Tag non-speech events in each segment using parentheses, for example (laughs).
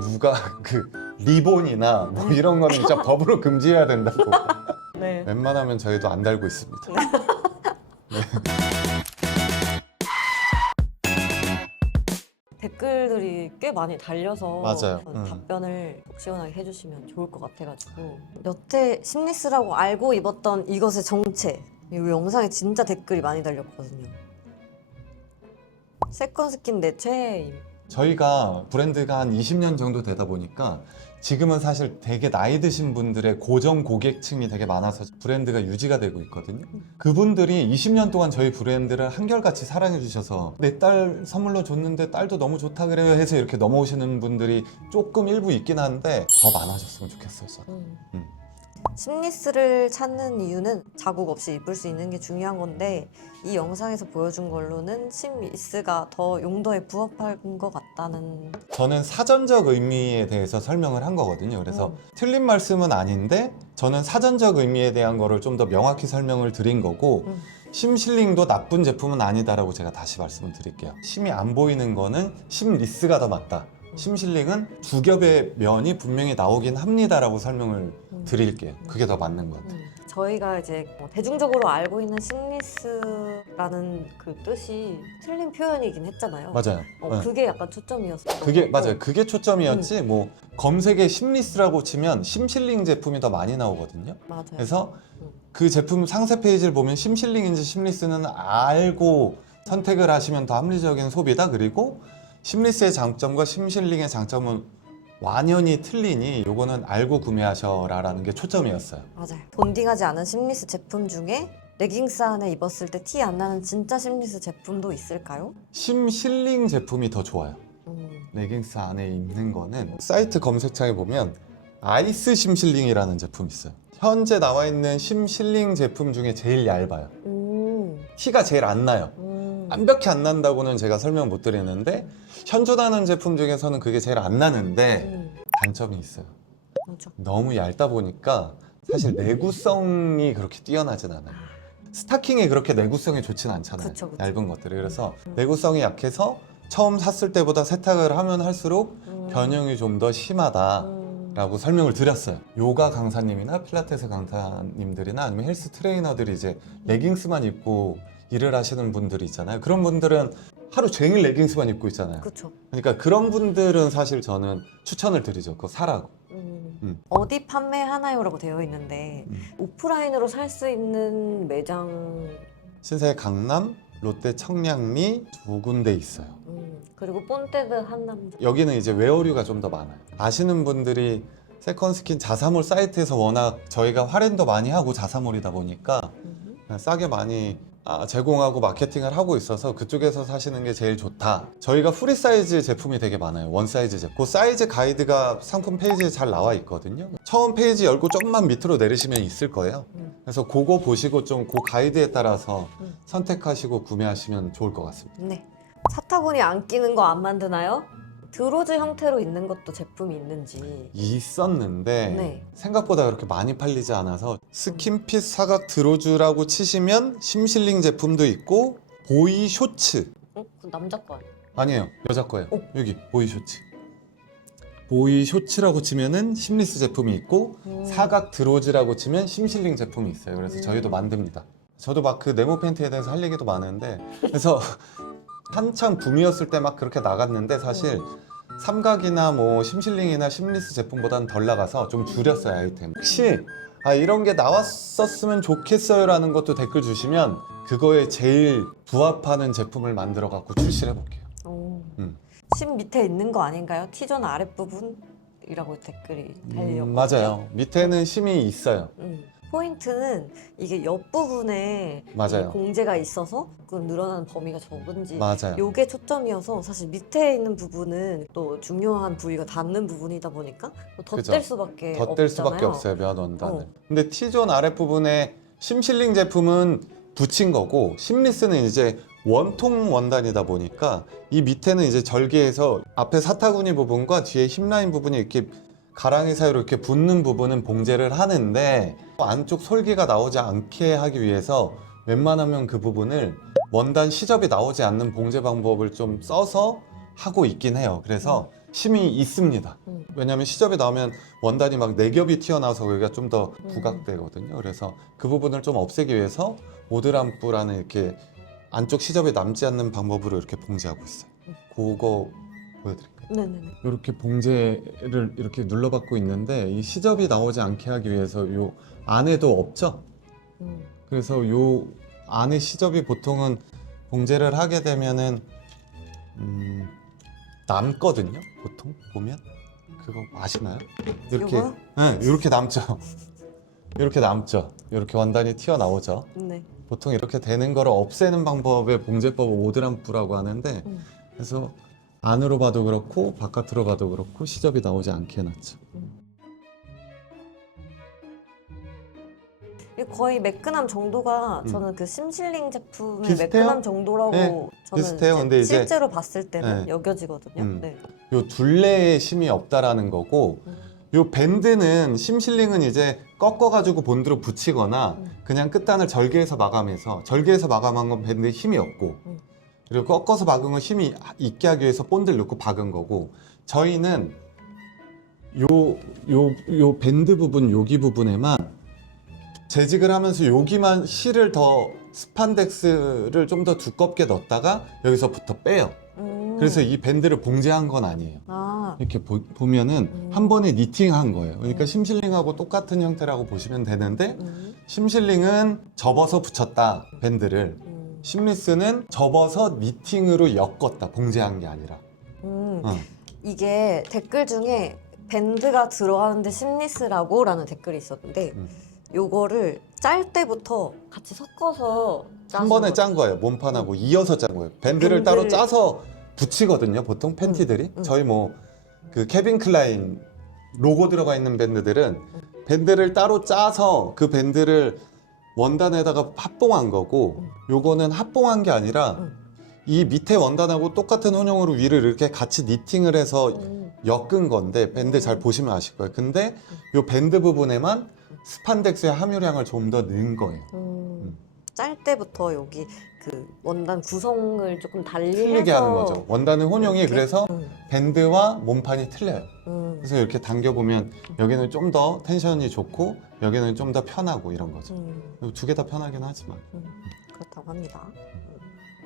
누가 (laughs) 그 리본이나 뭐 이런 거는 진짜 (laughs) 법으로 금지해야 된다고. (laughs) 네. 웬만하면 저희도 안 달고 있습니다. 댓글들이 꽤 많이 달려서 맞아요. 좀 음. 답변을 시원하게 해주시면 좋을 것 같아가지고 여태 심리스라고 알고 입었던 이것의 정체 이 영상에 진짜 댓글이 많이 달렸거든요. 세컨 스킨 내 최애임. 저희가 브랜드가 한 20년 정도 되다 보니까 지금은 사실 되게 나이 드신 분들의 고정 고객층이 되게 많아서 브랜드가 유지가 되고 있거든요. 그분들이 20년 동안 저희 브랜드를 한결같이 사랑해 주셔서 내 딸 선물로 줬는데 딸도 너무 좋다 그래요 해서 이렇게 넘어오시는 분들이 조금 일부 있긴 한데 더 많아졌으면 좋겠어요. 저는. 음. 음. 심리스를 찾는 이유는 자국 없이 입을 수 있는 게 중요한 건데 이 영상에서 보여준 걸로는 심리스가 더 용도에 부합한 것 같다는 저는 사전적 의미에 대해서 설명을 한 거거든요. 그래서 음. 틀린 말씀은 아닌데 저는 사전적 의미에 대한 거를 좀 더 명확히 설명을 드린 거고 음. 심실링도 나쁜 제품은 아니다라고 제가 다시 말씀을 드릴게요. 심이 안 보이는 거는 심리스가 더 맞다. 심실링은 두 겹의 면이 분명히 나오긴 합니다라고 설명을 음. 드릴게요. 그게 더 맞는 것 같아요. 음, 저희가 이제 뭐 대중적으로 알고 있는 심리스라는 그 뜻이 틀린 표현이긴 했잖아요. 맞아요. 어, 네. 그게 약간 초점이었어요. 그게 맞아요. 그게 음. 초점이었지. 뭐 검색에 심리스라고 치면 심실링 제품이 더 많이 나오거든요. 맞아요. 그래서 음. 그 제품 상세 페이지를 보면 심실링인지 심리스는 알고 선택을 하시면 더 합리적인 소비다. 그리고 심리스의 장점과 심실링의 장점은 완연히 틀리니 요거는 알고 구매하셔라라는 게 초점이었어요. 맞아요. 본딩하지 않은 심리스 제품 중에 레깅스 안에 입었을 때 티 안 나는 진짜 심리스 제품도 있을까요? 심실링 제품이 더 좋아요. 음, 레깅스 안에 입는 거는 사이트 검색창에 보면 아이스 심실링이라는 제품이 있어요. 현재 나와 있는 심실링 제품 중에 제일 얇아요. 음, 티가 제일 안 나요. 음. 완벽히 안 난다고는 제가 설명 못 드리는데 현존하는 제품 중에서는 그게 제일 안 나는데 음, 단점이 있어요. 그렇죠. 너무 얇다 보니까 사실 내구성이 그렇게 뛰어나진 않아요. 스타킹에 그렇게 내구성이 좋진 않잖아요. 그쵸, 그쵸. 얇은 것들이. 그래서 음. 내구성이 약해서 처음 샀을 때보다 세탁을 하면 할수록 음, 변형이 좀 더 심하다. 음, 라고 설명을 드렸어요. 요가 강사님이나 필라테스 강사님들이나 아니면 헬스 트레이너들이 이제 레깅스만 입고 일을 하시는 분들이 있잖아요. 그런 분들은 하루 종일 레깅스만 입고 있잖아요. 그렇죠. 그러니까 그런 분들은 사실 저는 추천을 드리죠. 그거 사라고. 음. 음. 어디 판매하나요라고 되어 있는데 음. 오프라인으로 살 수 있는 매장 신세 강남, 롯데 청량리 두 군데 있어요. 음, 그리고 본테드 한남자 여기는 이제 웨어류가 좀 더 많아요. 아시는 분들이 세컨스킨 자사몰 사이트에서 워낙 저희가 할인도 많이 하고 자사몰이다 보니까 음, 싸게 많이 아, 제공하고 마케팅을 하고 있어서 그쪽에서 사시는 게 제일 좋다. 저희가 프리 사이즈 제품이 되게 많아요. 원 사이즈 제품. 그 사이즈 가이드가 상품 페이지에 잘 나와 있거든요. 처음 페이지 열고 좀만 밑으로 내리시면 있을 거예요. 음. 그래서 그거 보시고 좀 그 가이드에 따라서 음. 선택하시고 구매하시면 좋을 것 같습니다. 네. 차 타보니 안 끼는 거 안 만드나요? 드로즈 형태로 있는 것도 제품이 있는지 있었는데 네. 생각보다 그렇게 많이 팔리지 않아서 스킨핏 사각 드로즈라고 치시면 심실링 제품도 있고 보이 쇼츠 어? 그 남자 거 아니야? 아니에요 여자 거예요 어? 여기 보이 쇼츠 보이 쇼츠라고 치면은 심리스 제품이 있고 음. 사각 드로즈라고 치면 심실링 제품이 있어요 그래서 음. 저희도 만듭니다 저도 막 그 네모 팬티에 대해서 할 얘기도 많은데 그래서 (laughs) 한참 붐이었을 때 막 그렇게 나갔는데 사실 음. 삼각이나 뭐 심실링이나 심리스 제품보다는 덜 나가서 좀 줄였어요 아이템 혹시 아 이런 게 나왔었으면 좋겠어요 라는 것도 댓글 주시면 그거에 제일 부합하는 제품을 만들어 갖고 출시를 해볼게요 어. 음. 심 밑에 있는 거 아닌가요? T존 아랫부분이라고 댓글이 달렸거든요. 음, 맞아요 밑에는 심이 있어요 음. 포인트는 이게 옆부분에 맞아요. 이 공제가 있어서 그 늘어나는 범위가 적은지 맞아요 요게 초점이어서 사실 밑에 있는 부분은 또 중요한 부위가 닿는 부분이다 보니까 또 덧댈 그죠. 수밖에 덧댈 없잖아요. 수밖에 없어요 몇 원단을 어. 근데 T존 아랫부분에 심실링 제품은 붙인 거고 심리스는 이제 원통 원단이다 보니까 이 밑에는 이제 절개해서 앞에 사타구니 부분과 뒤에 힙라인 부분이 이렇게 가랑이 사이로 이렇게 붙는 부분은 봉제를 하는데 안쪽 솔기가 나오지 않게 하기 위해서 웬만하면 그 부분을 원단 시접이 나오지 않는 봉제 방법을 좀 써서 하고 있긴 해요. 그래서 심이 있습니다. 음. 왜냐하면 시접이 나오면 원단이 막네 겹이 튀어나와서 여기가 좀더 음. 부각되거든요. 그래서 그 부분을 좀 없애기 위해서 오드람프라는 이렇게 안쪽 시접이 남지 않는 방법으로 이렇게 봉제하고 있어요. 음. 그거 보여드릴까요? 네네네. 이렇게 봉제를 이렇게 눌러받고 있는데 이 시접이 나오지 않게 하기 위해서 요 안에도 없죠. 음. 그래서 요 안에 시접이 보통은 봉제를 하게 되면은 음, 남거든요. 보통 보면 그거 아시나요? 이렇게 요거요? 네, 이렇게 남죠. (laughs) 이렇게 남죠. 이렇게 원단이 튀어 나오죠. 네. 보통 이렇게 되는 거를 없애는 방법의 봉제법을 오드람프라고 하는데 음. 그래서 안으로 봐도 그렇고 바깥으로 봐도 그렇고 시접이 나오지 않게 해놨죠. 이 거의 매끈함 정도가 음. 저는 그 심실링 제품의 비슷해요? 매끈함 정도라고 네, 저는 비슷해요. 이제 근데 이제- 실제로 봤을 때는 네. 여겨지거든요. 음. 네. 요 둘레에 심이 없다라는 거고 음. 요 밴드는 심실링은 이제 꺾어가지고 본드로 붙이거나 음. 그냥 끝단을 절개해서 마감해서 절개해서 마감한 건 밴드에 힘이 없고 음. 그리고 꺾어서 박은 건 힘이 있게 하기 위해서 본드를 넣고 박은 거고 저희는 요 요 요 밴드 부분 여기 부분에만 재직을 하면서 여기만 실을 더 스판덱스를 좀 더 두껍게 넣었다가 여기서부터 빼요. 음. 그래서 이 밴드를 봉제한 건 아니에요. 아, 이렇게 보, 면은 음. 한 번에 니팅한 거예요. 그러니까 음. 심실링하고 똑같은 형태라고 보시면 되는데 음. 심실링은 접어서 붙였다 밴드를 음. 심리스는 접어서 니팅으로 엮었다 봉제한 게 아니라 음. 어. 이게 댓글 중에 밴드가 들어가는데 심리스라고 라는 댓글이 있었는데 음. 요거를 짤 때부터 같이 섞어서 한 번에 짠 거예요 몸판하고 이어서 짠 거예요 밴드를- 밴드를 따로 짜서 붙이거든요 보통 팬티들이 음. 저희 뭐 그 케빈 클라인 로고 들어가 있는 밴드들은 밴드를 따로 짜서 그 밴드를 원단에다가 합봉한 거고 요거는 합봉한 게 아니라 음. 이 밑에 원단하고 똑같은 혼용으로 위를 이렇게 같이 니팅을 해서 음. 엮은 건데 밴드 잘 보시면 아실 거예요. 근데 요 밴드 부분에만 스판덱스의 함유량을 좀 더 넣은 거예요. 음. 짤 때부터 여기 그 원단 구성을 조금 달리 틀리게 해서 하는 거죠. 원단은 혼용이 이렇게? 그래서 음. 밴드와 몸판이 틀려요. 음. 그래서 이렇게 당겨 보면 여기는 좀 더 텐션이 좋고 여기는 좀 더 편하고 이런 거죠. 음. 두 개 다 편하긴 하지만 그렇다고 합니다.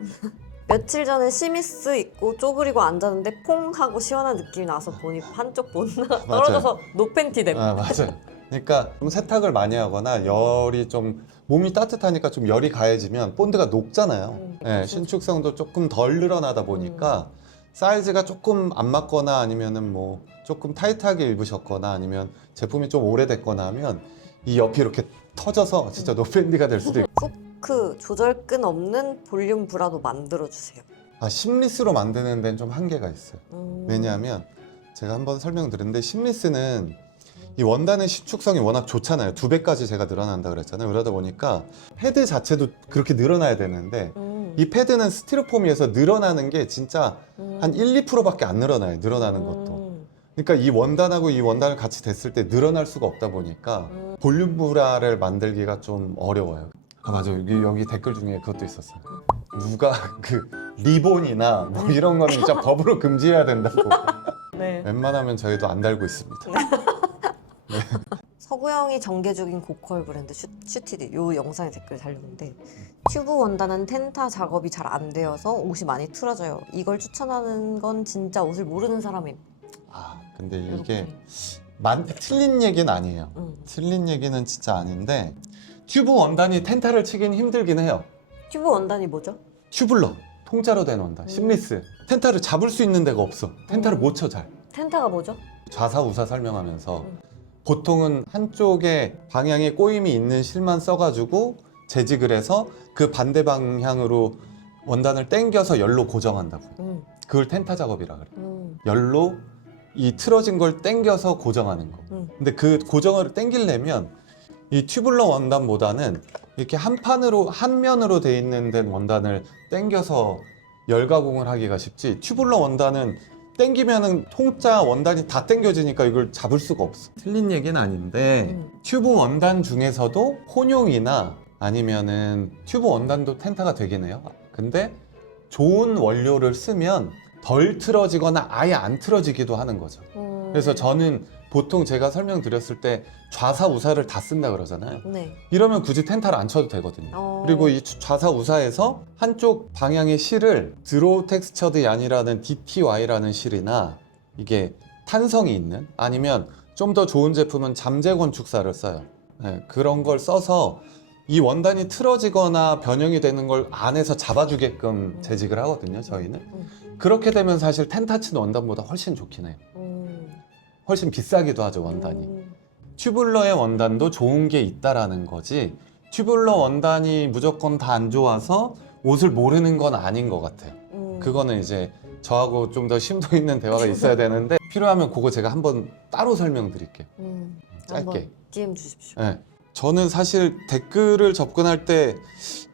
음. (laughs) 며칠 전에 시미스 입고 쪼그리고 앉았는데 퐁 하고 시원한 느낌이 나서 보니 한쪽 본드가 (laughs) 떨어져서 노팬티 됨. 아 맞아요. 그러니까 좀 세탁을 많이 하거나 열이 좀 몸이 따뜻하니까 좀 열이 가해지면 본드가 녹잖아요. 음, 예. 신축성도 조금 덜 늘어나다 보니까 사이즈가 조금 안 맞거나 아니면은 뭐 조금 타이트하게 입으셨거나 아니면 제품이 좀 오래됐거나 하면 이 옆이 이렇게 터져서 진짜 노팬디가 될 수도 있고 후크 조절끈 없는 볼륨 브라도 만들어 주세요. 아, 심리스로 만드는 데는 좀 한계가 있어요. 음. 왜냐하면 제가 한번 설명드렸는데 심리스는 이 원단의 신축성이 워낙 좋잖아요. 두 배까지 제가 늘어난다 그랬잖아요. 그러다 보니까 패드 자체도 그렇게 늘어나야 되는데 음. 이 패드는 스티로폼이어서 늘어나는 게 진짜 음. 한 1, 2%밖에 안 늘어나요. 늘어나는 것도. 음. 그러니까 이 원단하고 이 원단을 같이 댔을 때 늘어날 수가 없다 보니까 음. 볼륨 브라를 만들기가 좀 어려워요. 아 맞아 여기 여기 댓글 중에 그것도 있었어요. 누가 (laughs) 그 리본이나 뭐 이런 거는 진짜 (laughs) 법으로 금지해야 된다고. 네. 웬만하면 저희도 안 달고 있습니다. 서구형이 전개 중인 고퀄 브랜드 슈, 슈티디 요 영상에 댓글 달렸는데 튜브 원단은 텐타 작업이 잘 안 되어서 옷이 많이 틀어져요. 이걸 추천하는 건 진짜 옷을 모르는 사람임. 아 근데 이게 이렇게. 만, 틀린 얘기는 아니에요. 음. 틀린 얘기는 진짜 아닌데 튜브 원단이 텐타를 치긴 힘들긴 해요. 튜브 원단이 뭐죠? 튜블러 통짜로 된 원단 음. 심리스 텐타를 잡을 수 있는 데가 없어. 텐타를 음. 못쳐 잘. 텐타가 뭐죠? 좌사 우사 설명하면서 음. 보통은 한쪽에 방향에 꼬임이 있는 실만 써가지고 재직을 해서 그 반대 방향으로 원단을 당겨서 열로 고정한다고. 음. 그걸 텐타 작업이라 그래. 음. 열로 이 틀어진 걸 당겨서 고정하는 거. 음. 근데 그 고정을 당기려면 이 튜블러 원단보다는 이렇게 한 판으로 한 면으로 돼 있는 된 원단을 당겨서 열 가공을 하기가 쉽지 튜블러 원단은 당기면은 통짜 원단이 다 당겨지니까 이걸 잡을 수가 없어. 틀린 얘기는 아닌데 음. 튜브 원단 중에서도 혼용이나 아니면은 튜브 원단도 텐타가 되긴 해요. 근데 좋은 원료를 쓰면 덜 틀어지거나 아예 안 틀어지기도 하는 거죠. 음. 그래서 저는 보통 제가 설명드렸을 때 좌사 우사를 다 쓴다 그러잖아요. 네. 이러면 굳이 텐타를 안 쳐도 되거든요. 어. 그리고 이 좌사 우사에서 한쪽 방향의 실을 드로우 텍스처드 얀이라는 DTY라는 실이나 이게 탄성이 있는 아니면 좀 더 좋은 제품은 잠재 건축사를 써요. 네, 그런 걸 써서 이 원단이 틀어지거나 변형이 되는 걸 안에서 잡아주게끔 재직을 하거든요. 저희는 음. 그렇게 되면 사실 텐타 치는 원단보다 훨씬 좋긴 해요. 음. 훨씬 비싸기도 하죠 원단이. 음. 튜블러의 원단도 좋은 게 있다라는 거지 튜블러 원단이 무조건 다 안 좋아서 옷을 모르는 건 아닌 것 같아요 음. 그거는 이제 저하고 좀 더 심도 있는 대화가 있어야 되는데 (laughs) 필요하면 그거 제가 한번 따로 설명드릴게요 음. 짧게. 한번 DM 주십시오. 네. 저는 사실 댓글을 접근할 때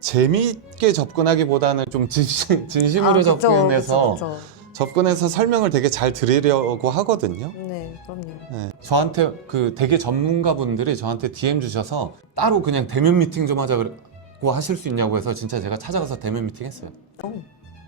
재미있게 접근하기보다는 좀 진심, 진심으로 아, 접근해서 그쵸, 그쵸. 접근해서 설명을 되게 잘 드리려고 하거든요 네, 그럼요. 네, 저한테 그 되게 전문가 분들이 저한테 DM 주셔서 따로 그냥 대면 미팅 좀 하자고 하실 수 있냐고 해서 진짜 제가 찾아가서 대면 미팅 했어요. 어,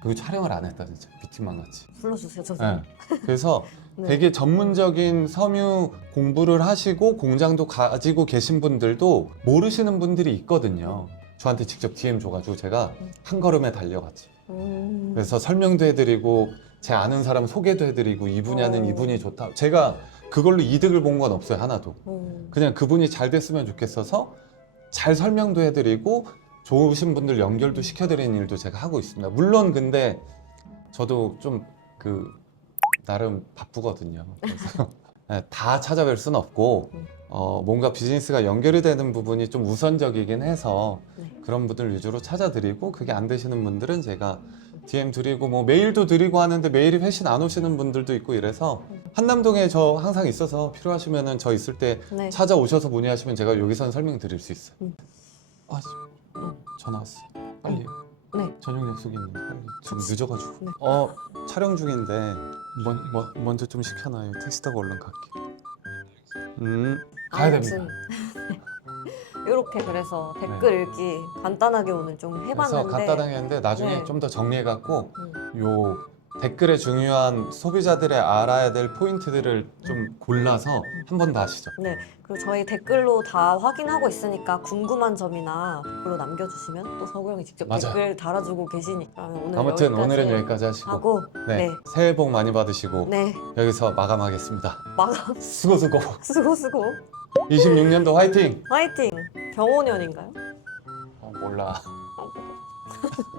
그리고 촬영을 안 했다 진짜 미팅만 같이. 불러주세요. 저도. 네. 그래서 (laughs) 네. 되게 전문적인 섬유 공부를 하시고 공장도 가지고 계신 분들도 모르시는 분들이 있거든요. 저한테 직접 DM 줘가지고 제가 한 걸음에 달려갔지. 음. 그래서 설명도 해드리고 제 아는 사람 소개도 해드리고 이 분야는 어. 이분이 좋다. 제가 그걸로 이득을 본 건 없어요 하나도. 음. 그냥 그분이 잘 됐으면 좋겠어서 잘 설명도 해드리고 좋으신 분들 연결도 시켜드리는 일도 제가 하고 있습니다. 물론 근데 저도 좀 그 나름 바쁘거든요. 그래서 (laughs) 네, 다 찾아뵐 수는 없고 음. 어, 뭔가 비즈니스가 연결이 되는 부분이 좀 우선적이긴 해서 네. 그런 분들 위주로 찾아드리고 그게 안 되시는 분들은 제가 DM 드리고 뭐 메일도 드리고 하는데 메일이 회신 안 오시는 분들도 있고 이래서 한남동에 저 항상 있어서 필요하시면은 저 있을 때 네. 찾아오셔서 문의하시면 제가 여기서는 설명드릴 수 있어요. 음. 아, 씨. 전화 왔어. 빨리. 네. 저녁 약속이 있는데 빨리. 지금. 늦어가지고. 네. 어 촬영 중인데 먼, 먼, 먼저 좀 시켜놔요. 택시 타고 얼른 갈게. 음 가야 아무튼 됩니다. 이렇게 (laughs) 그래서 댓글 읽기 간단하게 오늘 좀 그래서 해봤는데 간단하게 했는데 나중에 네. 좀 더 정리해갖고 음. 요 댓글에 중요한 소비자들의 알아야 될 포인트들을 좀 골라서 한 번 더 하시죠. 네 그리고 저희 댓글로 다 확인하고 있으니까 궁금한 점이나 댓글로 남겨주시면 또 서구 형이 직접 맞아요. 댓글 달아주고 계시니까 오늘 아무튼 여기까지 오늘은 여기까지 하시고 하고 네, 네. 새해 복 많이 받으시고 네 여기서 마감하겠습니다. 마감 수고 수고. 수고 수고 26년도 화이팅. 화이팅 병원연인가요? 어, 몰라. 아, (laughs)